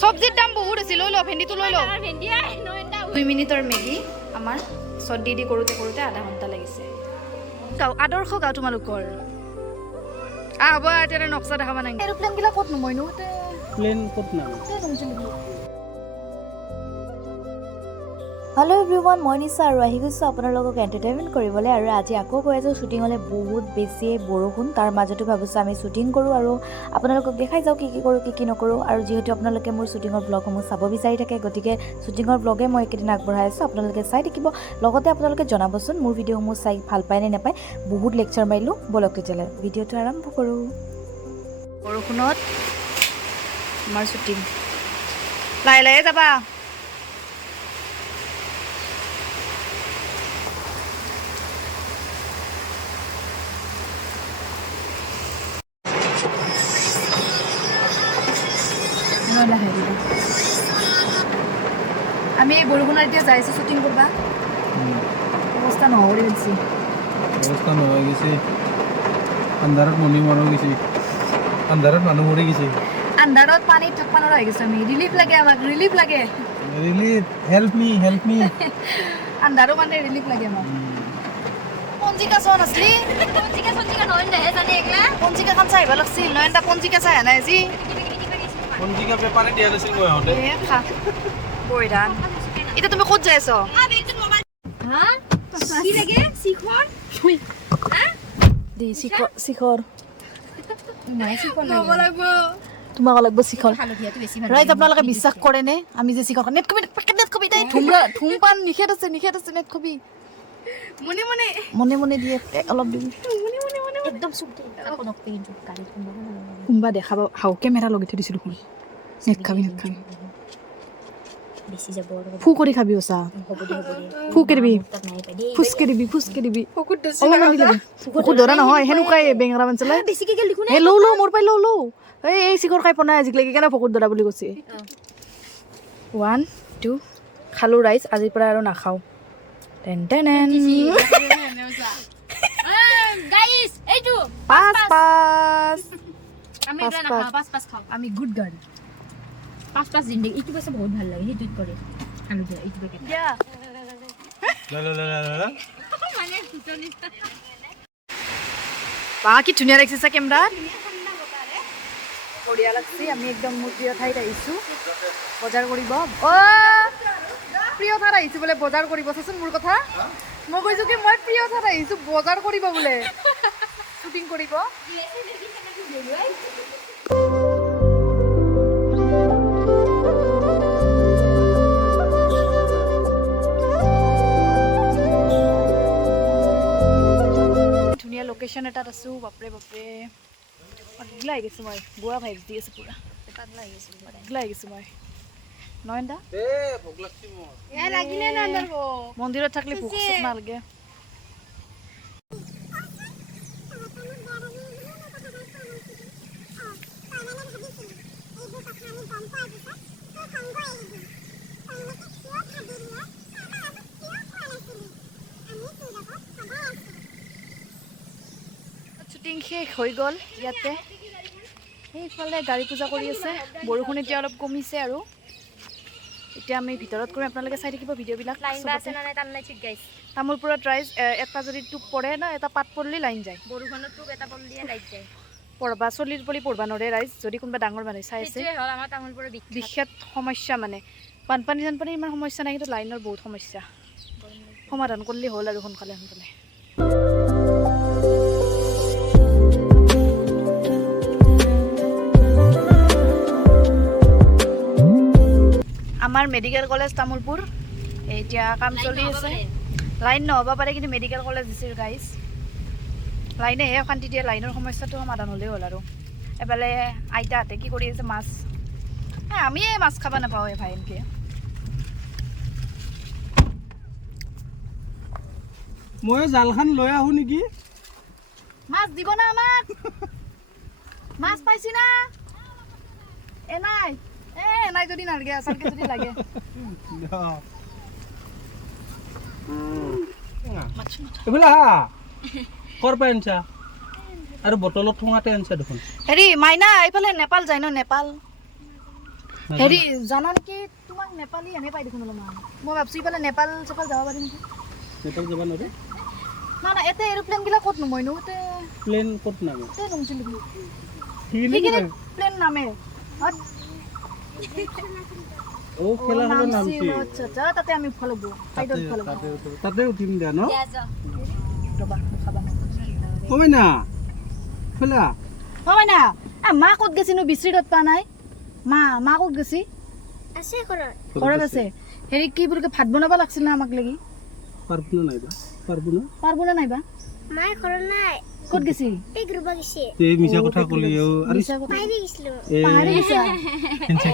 চব্জিৰ দাম বহুত আছে লৈ ল ভেন্দিটো লৈ ল 2 মিনিটৰ মেগী আমাৰ চৰ্দি দি কৰোঁতে কৰোঁতে আধা ঘণ্টা লাগিছে গাঁও আদৰ্শ গাঁও তোমালোকৰ হ'ব এতিয়া নক্সা দেখাব নাই এৰোপ্লেনগিলা ক'ত নময়নো প্লেন ক'ত না হেল্ল' এভৰিৱান মই নিশা আৰু আহি গৈছোঁ আপোনালোকক এণ্টাৰটেইনমেণ্ট কৰিবলৈ আৰু আজি আকৌ গৈ আছোঁ শ্বুটিঙলৈ বহুত বেছিয়ে বৰষুণ তাৰ মাজতো ভাবিছোঁ আমি শ্বুটিং কৰোঁ আৰু আপোনালোকক দেখাই যাওঁ কি কৰোঁ কি নকৰোঁ আৰু যিহেতু আপোনালোকে মোৰ শ্বুটিঙৰ ব্লগসমূহ চাব বিচাৰি থাকে গতিকে শ্বুটিঙৰ ব্লগে মই একেদিন আগবঢ়াই আছোঁ আপোনালোকে চাই থাকিব লগতে আপোনালোকে জনাবচোন মোৰ ভিডিঅ'সমূহ চাই ভাল পায় নে নাপায় বহুত লেকচাৰ মাৰিলোঁ বলক তেতিয়ালৈ ভিডিঅ'টো আৰম্ভ কৰোঁ বৰষুণত আমাৰ শ্বুটিং লাহে লাহে যাবা আমি বৰষুণত এতিয়া যাইছোঁ শ্বুটিং কৰবা অৱস্থা নহ'ব গৈছে অৱস্থা নহয় গৈছে আন্ধাৰত মনি মৰা গৈছে আন্ধাৰত মানুহ মৰি গৈছে আন্ধাৰত পানীত থাকবা নৰা হৈ গৈছে আমি ৰিলিফ লাগে আমাক ৰিলিফ লাগে ৰিলিফ হেল্প মি আন্ধাৰো মানে ৰিলিফ লাগে আমাক পঞ্জিকা চোৱা নাছলি পঞ্জিকা নহয় নেহে জানে একলা পঞ্জিকাখন চাই আহিব লাগছিল নয়নটা পঞ্জিকা চাই নাই আজি পঞ্জিকা পেপাৰে দিয়া নাছিল মই হওঁতে বৈধান এতিয়া তুমি ক'ত যাই আছ শিখৰ তোমাক লাগব শিখৰ ৰাইজ আপোনালোকে বিশ্বাস কৰেনে আমি যে শিখৰ নেট কবি ধূমপান নিষেধ আছে নেট কবি মনে দিয়ে অলপ দিবি কোনোবা দেখাব হাও কেমেৰা লগাই থৈ দিছিলোঁ নেট খাবি ফু কৰি খাবি ওচা ফুকে দিবি ফুচকে দিবি ফুকু ধৰা নহয় সেনেকুৱাই বেঙেৰা মাঞ্চলে লৌ মোৰ পাই লৌ এই চিকৰ খাই পোৱা নাই আজিলৈকে কেনে ফকুত ধৰা বুলি কৈছে 1 2 খালোঁ ৰাইচ আজিৰ পৰা আৰু নাখাওঁ আমি গুড গাৰ্ল পাঁচ জিন্দগী এইটো পাছে বহুত ভাল লাগে সেইটোত কৰে খালো দিয়া এইটো পেকেট কি ধুনীয়া লাগিছে কেমেৰা বঢ়িয়া লাগছে আমি একদম মোৰ প্ৰিয় ঠাইত আহিছোঁ বজাৰ কৰিব প্ৰিয় ঠাইত আহিছোঁ বোলে বজাৰ কৰিব চাচোন মোৰ কথা মই কৈছোঁ কি মই প্ৰিয় ঠাইত আহিছোঁ বজাৰ কৰিব বোলে শ্বুটিং কৰিব ধুনীয়া লোকেশ্যন এটাত আছোঁ বাপৰে পাগলা হৈ গৈছোঁ মই গোৱা ভাইবছ দি আছোঁ পুৰা পাগলা হৈ গৈছোঁ মই নয়নদা মন্দিৰত থাকিলে ভোক চোক নালাগে শ্বুটিং শেষ হৈ গ'ল ইয়াতে সেইফালে গাড়ী পূজা কৰি আছে বৰষুণ এতিয়া অলপ কমিছে আৰু এতিয়া আমি ভিতৰত কৰিম আপোনালোকে চাই থাকিব ভিডিঅ'বিলাক তামোলপুৰত ৰাইজ এটা যদি টোপ পৰে ন এটা পাত পৰিলে লাইন যায় বৰষুণত টোপ এটা পৰিলে লাইন যায় পঢ়বা চলিৰ পৰি পঢ়বা নৰে ৰাইজ যদি কোনোবা ডাঙৰ মানুহ চাই আছে বিশেষ সমস্যা মানে বানপানী ইমান সমস্যা নাই কিন্তু লাইনৰ বহুত সমস্যা সমাধান কৰিলে হ'ল আৰু সোনকালে আমাৰ মেডিকেল কলেজ তামোলপুৰ এতিয়া কাম চলি আছে লাইন নহ'ব পাৰে কিন্তু মেডিকেল কলেজ দিছিল গাইজ লাইনেহে অশান্তি দিয়ে লাইনৰ সমস্যাটো সমাধান হ'লেই হ'ল আৰু এফালে আইতাহঁতে কি কৰি আছে মাছ আমি মাছ খাব নাপাওঁ ভাই এনেকৈ মই জালখন লৈ আহোঁ নেকি মাছ দিব না আমাক মাছ পাইছি না নাই যদি নালাগে আচলকে যদি লাগে এইফালে কৰ পৰা আনিছা আৰু বটলত ঠোঙাতে আনিছা দেখোন হেৰি মাইনা এইফালে নেপাল যায় ন নেপাল হেৰি জানা নেকি তোমাক নেপালী এনে পাই দেখোন অলপমান মই ভাবছো ইফালে নেপাল চেপাল যাব পাৰিম নেকি নেপাল যাব নোৱাৰে না না এতে এৰোপ্লেন গিলা ক'ত নময়নো এতে প্লেন ক'ত নামে এতে নমছিল সেইখিনি প্লেন নামে ও খেলা হলো নামছি আচ্ছা আচ্ছা তাতে আমি ফলব সাইডত ফলব তাতে উঠিম দিয়া ন ৰবা খাবা কমে না খেলা হয় না মা ক'ত গেছিনো বিচৰিত পা নাই মা ক'ত গেছি আছে ঘৰত ঘৰত আছে হেৰি কি বুলি ভাত বনাব লাগছিল না আমাক লাগি পাৰবো না নাইবা পাৰবো না নাইবা মায়ে ঘৰত নাই ক'ত গেছি পেগ ৰুব গৈছে তে মিছা কথা কলি ও আৰে পাহৰি গৈছিলো পাহাৰি গেছা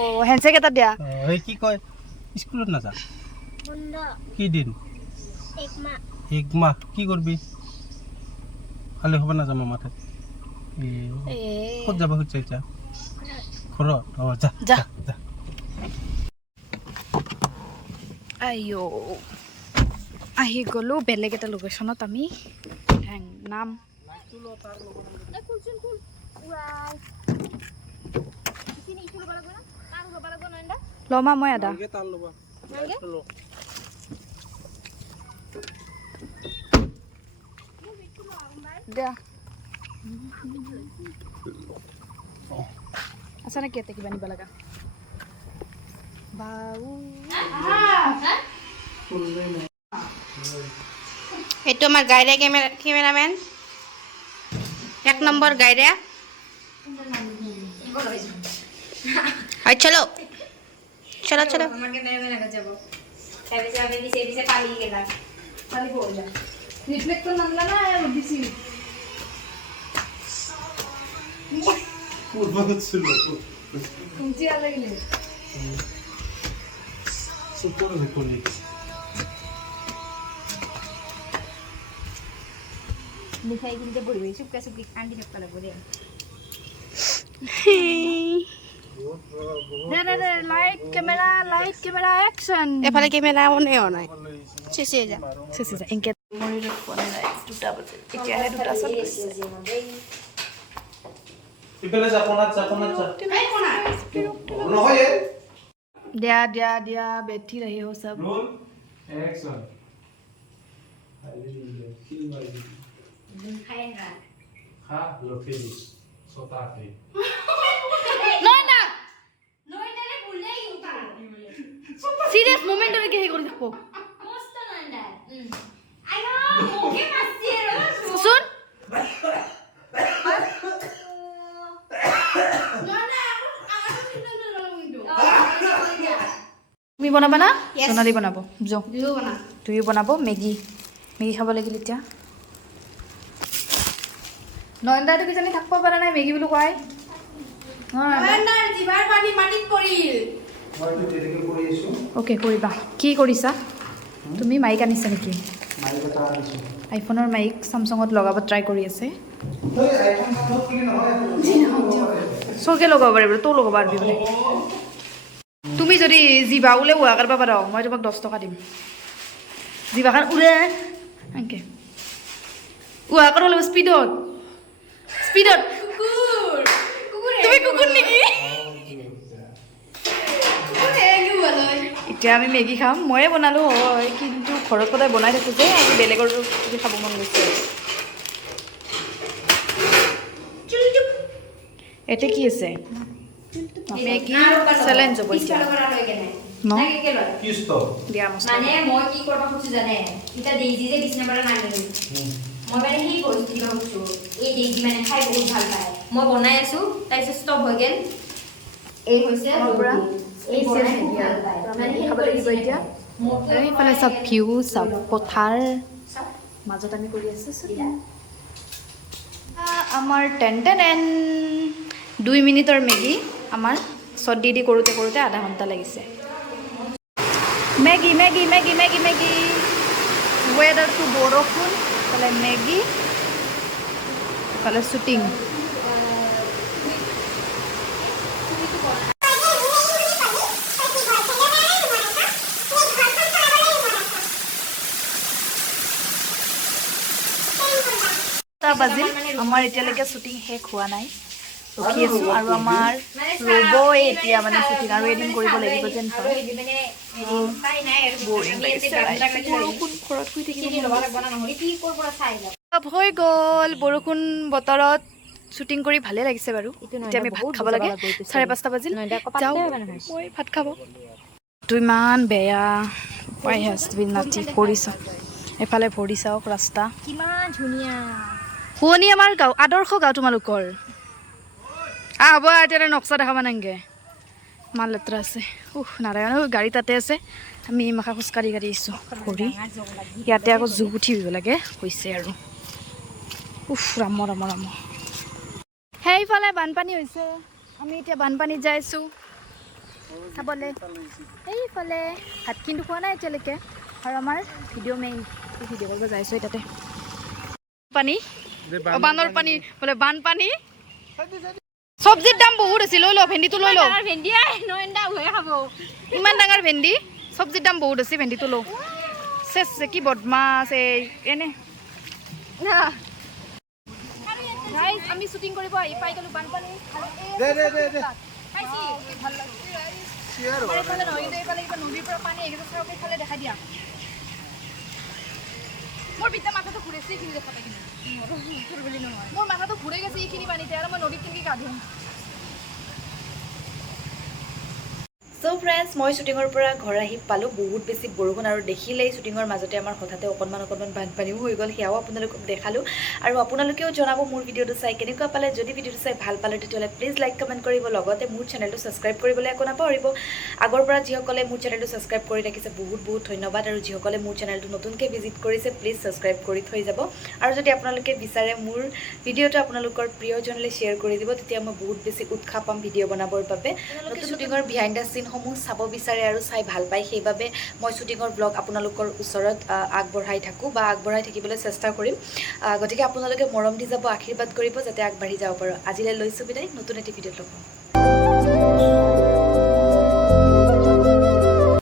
ও হেনচেক এটা দিয়া এই কি কয় স্কুলত না যা বন্ধ কি দিন এক মাহ কি করবি খালি হবে না জামা মাথায় ক'ত যাব খুঁজছে এতিয়া ঘৰত যা যা আইও আহি গ'লো বেলেগ এটা লোকেশ্যনত আমি নাম লমা মই আদা দিয়া আচ্ছা নেকি ইয়াতে কিবা নিব লগা বাউ এইটো আমাৰ গাইৰে কেমেৰামেন 1 নম্বৰ গাইৰে হয় চলো চলো চলো আমার ক্যামেরাম্যান আগে যাব তারপরে আমি দিছে পালিয়ে গেলাম পালি বল যা রিফ্লেক্টর নামলা না দিছি পূর্ব হচ্ছিল কুঞ্চি আর লাগলে সুপার দেখলি মিঠাই কিনতে বলবি চুপকা চুপকি আন্টি চুপকা লাগবে রে রে লাইট ক্যামেরা অ্যাকশন এফালে ক্যামেরা অনে নাই চেছে যা এনকে মৰি ফোনে নাই দুটা বাজে এতিয়াহে দুটা চলি আছে ইফালে জাপানাত নহয় দিয়া बैठी रही हो सब रोल एक्शन खा लफे सोताते সিরিয়াস মোমেন্ট রে কি করে দেখো শুন তুমি বনাবা না সোনালি বনাব যো তুই বনাব মেগি খাব লাগিল এতিয়া নয়নদাটো কিজানি থাকিব পৰা নাই মেগি বুলি কয় অ'কে কৰিবা কি কৰিছা তুমি মাইক আনিছা নেকি আইফোনৰ মাইক চামচঙত লগাব ট্ৰাই কৰি আছে চৰকে লগাব পাৰিব তৌ লগাব পাৰিবি বোলে তুমি যদি জিভা ওলে উহা কৰিব পাৰা মই তোমাক 10 টকা দিম জিভাখন উলে এনেকে উহা কৰিব লাগিব স্পীডত তুমি কুকুৰ নেকি এতিয়া আমি মেগি খাম ময়ে বনালোঁ হয় কিন্তু ঘৰত সদায় বনাই থাকোঁ যে আজি বেলেগৰ খাব মন গৈছে এতে কি আছে মেগি চেলেঞ্জ হ'ব এতিয়া ন দিয়া মানে মই কি কৰিব খুজিছো জানে এটা দেইজি যে বিছনা পৰা নামি মই মানে সেই পৰিস্থিতি ভাবিছো এই দেইজি মানে খাই বহুত ভাল পায় মই বনাই আছো তাৰপিছত ষ্টপ হৈ গেল এই হৈছে এই বনাই খুব ভাল পায় মানে খাব লাগিব এতিয়া এইফালে চব ভিউ চব পথাৰ মাজত আমি কৰি আছোঁ আমাৰ টেন 2 মিনিটৰ মেগি আমাৰ চট দি কৰোঁতে আধা ঘণ্টা লাগিছে মেগি ৱেডাৰটো বৰষুণ ইফালে মেগি ইফালে শ্বুটিং বাজিল আমাৰ এতিয়ালৈকে শ্বুটিং শেষ হোৱা নাই ৰখি আছোঁ আৰু আমাৰ ৰ'বই এতিয়া মানে শ্বুটিং আৰু এদিন কৰিব লাগিব যেন পায়। বৰিং লাগিছে বৰষুণ ঘৰত শুই থাকিব চব হৈ গ'ল বৰষুণ বতৰত শ্বুটিং কৰি ভালে লাগিছে বাৰু এতিয়া আমি ভাত খাব লাগে 5:30 বাজিল যাওঁ মই ভাত খাব তো ইমান বেয়া পাই হাজবিন নাতি কৰিছ এফালে ভৰি চাওক ৰাস্তা কিমান ধুনীয়া শুৱনি আমাৰ গাঁও আদৰ্শ গাঁও তোমালোকৰ হ'ব এতিয়া নক্সা দেখাব নাংগে ইমান লেতেৰা আছে নাৰায়ণ গাড়ী তাতে আছে আমি মাখা খোজকাঢ়ি আহিছোঁ ভৰি ইয়াতে আকৌ জোক উঠি আহিব লাগে হৈছে আৰু ৰাম ৰাম ৰাম সেইফালে বানপানী হৈছে আমি এতিয়া বানপানীত যাই আছোঁ চাবলৈ সেইফালে ভাত কিন্তু খোৱা নাই এতিয়ালৈকে আৰু আমাৰ ভিডিঅ' মেইন ভিডিঅ' কৰিব যাইছোঁ তাতে পানী বানৰ পানী বোলে বানপানী চব্জিৰ দাম বহুত আছে লৈ লওঁ ভেন্দিটো লৈ লওঁ ভেন্দি খাব ইমান ডাঙৰ ভেন্দি চব্জিৰ দাম বহুত আছে ভেন্দিটো লওঁ চেচ কি বদমাছ এই এনে আমি শ্বুটিং কৰিব আহি পাই গ'লোঁ বানপানী নদীৰ পৰা পানী আহিছে চাওক এইফালে দেখাই দিয়া মোৰ বিদ্যা মাথাটো ঘূৰেছে এইখিনি দেখা পাই মোৰ মাথাটো ঘূৰে গৈছে এইখিনি পানীতে আৰু মই নদীত কেনেকৈ গা ধুম চ' ফ্ৰেণ্ডছ মই শ্বুটিঙৰ পৰা ঘৰ আহি পালোঁ বহুত বেছি বৰষুণ আৰু দেখিলেই শ্বুটিঙৰ মাজতে আমাৰ হঠাতে অকণমান বানপানীও হৈ গ'ল সেয়াও আপোনালোকক দেখালোঁ আৰু আপোনালোকেও জনাব মোৰ ভিডিঅ'টো চাই কেনেকুৱা পালে যদি ভিডিঅ'টো চাই ভাল পালে তেতিয়াহ'লে প্লিজ লাইক কমেণ্ট কৰিব লগতে মোৰ চেনেলটো ছাবস্ক্ৰাইব কৰিবলৈ একো নাপাহৰিব আগৰ পৰা যিসকলে মোৰ চেনেলটো ছাবস্ক্ৰাইব কৰি ৰাখিছে বহুত ধন্যবাদ আৰু যিসকলে মোৰ চেনেলটো নতুনকৈ ভিজিট কৰিছে প্লিজ ছাবস্ক্ৰাইব কৰি থৈ যাব আৰু যদি আপোনালোকে বিচাৰে মোৰ ভিডিঅ'টো আপোনালোকৰ প্ৰিয়জনলৈ শ্বেয়াৰ কৰি দিব তেতিয়া মই বহুত বেছি উৎসাহ পাম ভিডিঅ' বনাবৰ বাবে নতুন শ্বুটিঙৰ বিহাইণ্ড দ্য চিন সমূহ চাব বিচাৰে আৰু চাই ভাল পায় সেইবাবে মই শ্বুটিঙৰ ব্লগ আপোনালোকৰ ওচৰত আগবঢ়াই থাকোঁ বা আগবঢ়াই থাকিবলৈ চেষ্টা কৰিম গতিকে আপোনালোকে মৰম দি যাব আশীৰ্বাদ কৰিব যাতে আগবাঢ়ি যাব পাৰোঁ আজিলৈ লৈছোঁ বিদায় নতুন এটি ভিডিঅ'ত লগ পাম